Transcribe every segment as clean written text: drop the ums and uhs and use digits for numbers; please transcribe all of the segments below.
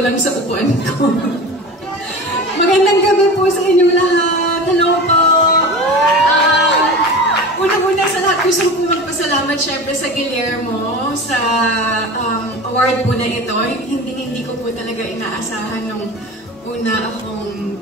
ko lang sa upuan ko. Magandang gabi po sa inyo lahat. Hello po. Una-una sa lahat, gusto ko po magpasalamat syempre sa Guillermo sa award po na ito. Hindi ko po talaga inaasahan nung una akong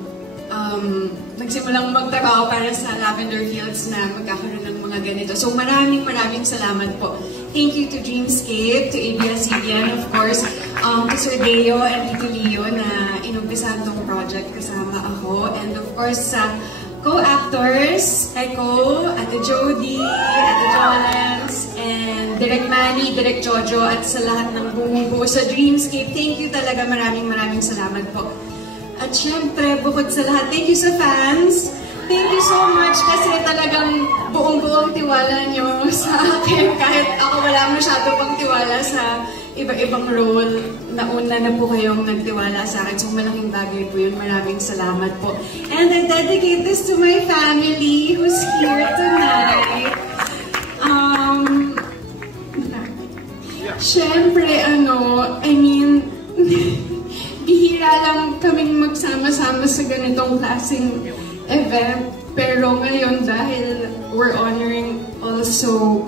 nagsimulang magtrabaho para sa Lavender Fields na magkakaroon ng mga ganito. So maraming salamat po. Thank you to Dreamscape, to ABS-CBN, of course, to Sir Deo and Tito Leo na inumpisahan tong project kasama ako. And of course, sa co-actors, Echo, Ate Jody, Ate Jolens, and Direk Manny, Direk Jojo, at sa lahat ng bumubuo sa Dreamscape. Thank you talaga, maraming salamat po. At syempre, bukod sa lahat, thank you sa fans. Thank you so much kasi talagang buong-buong tiwala nyo sa akin. Kahit ako wala masyado pang tiwala sa iba-ibang role, nauna na po kayong nagtiwala sa akin. So malaking bagay po yun. Maraming salamat po. And I dedicate this to my family who's here tonight. Syempre, bihira lang kaming magsama-sama sa ganitong klaseng event. Pero ngayon, dahil we're honoring also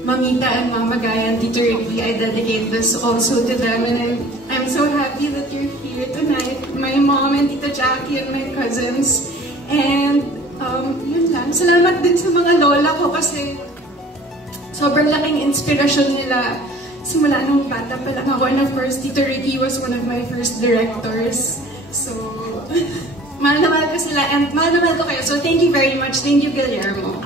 Mamita and Mama Guy and Tito Ricky, I dedicate this also to them. And I'm so happy that you're here tonight. My mom and Tita Jackie and my cousins. And yun lang. Salamat din sa mga lola ko kasi sobrang laking inspirasyon nila simula nung bata pa lang ako. And of course, Tito Ricky was one of my first directors. So, mahal na mahal ko sila and mahal na mahal ko kayo. So, thank you very much. Thank you, Guillermo.